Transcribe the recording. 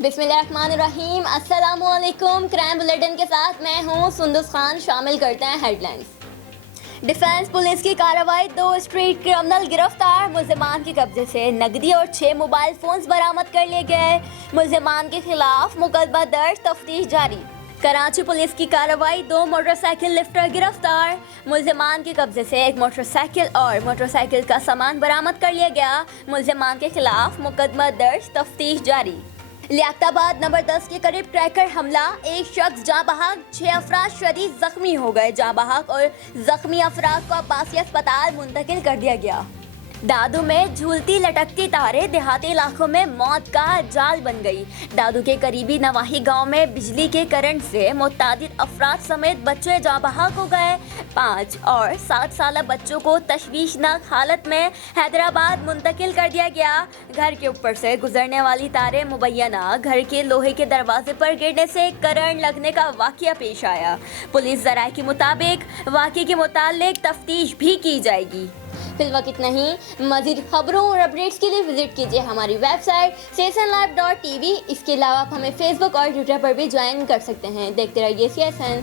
बिस्मिल्लाहिर्रहमानिर्रहीम। अस्सलाम वालेकुम। क्राइम बुलेटिन के साथ मैं हूँ सुंदस खान। शामिल करते हैं हेडलाइंस। डिफेंस पुलिस की कार्रवाई, 2 स्ट्रीट क्रिमिनल गिरफ्तार, मुल्जिमान के कब्जे से नकदी और 6 मोबाइल फोन्स बरामद कर लिए गए। मुल्जिमान के खिलाफ मुकदमा दर्ज, तफ्तीश जारी। कराची पुलिस की कार्रवाई, 2 मोटरसाइकिल लिफ्टर गिरफ्तार, मुल्जिमान के कब्जे से एक मोटरसाइकिल और मोटरसाइकिल का सामान बरामद कर लिया गया। मुल्जिमान के खिलाफ मुकदमा दर्ज, तफ्तीश जारी। लियाकताबाद नंबर 10 के करीब क्रैकर हमला, एक शख्स जाँ बहक, 6 अफराद शदीद जख्मी हो गए। जाँ बहक और जख्मी अफराद को अब्बासी अस्पताल मुंतकिल कर दिया गया। दादू में झूलती लटकती तारें, देहाती इलाकों में मौत का जाल बन गई। दादू के करीबी नवाही गांव में बिजली के करंट से मुतादिद अफराद समेत बच्चे जाँ बहक हो गए। 5 और 7 साल बच्चों को तशवीशनाक हालत में हैदराबाद मुंतकिल कर दिया गया। घर के ऊपर से गुजरने वाली तारें मुबैना घर के लोहे के दरवाजे पर गिरने से करंट लगने का वाकया पेश आया। पुलिस ज़राए के मुताबिक वाकये के मुतालिक तफ्तीश भी की जाएगी। फिल वक्त इतना ही। मज़ीद खबरों और अपडेट्स के लिए विजिट कीजिए हमारी वेबसाइट csanlive.tv। इसके अलावा आप हमें फेसबुक और ट्विटर पर भी ज्वाइन कर सकते हैं। देखते रहिए CSN।